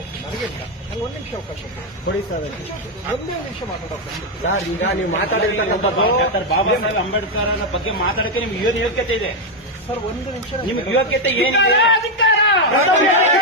ಒಂದು ನಿಮಿಷ ಅವಕಾಶ ಕೊಡಿ ಸರ್ ಒಂದೇ ನಿಮಿಷ ಮಾತಾಡೋದು ಸರ್ ಈಗ ನೀವು ಮಾತಾಡೋದಕ್ಕೆ ಬಾಬಾ ಸಾಹೇಬ್ ಅಂಬೇಡ್ಕರ್ ಬಗ್ಗೆ ಮಾತಾಡಕ್ಕೆ ನಿಮ್ಗೆ ಏನು ಯೋಗ್ಯತೆ ಇದೆ ಸರ್ ಒಂದು ನಿಮಿಷ ನಿಮ್ಗೆ ಯೋಗ್ಯತೆ ಏನು ಏನಿದೆ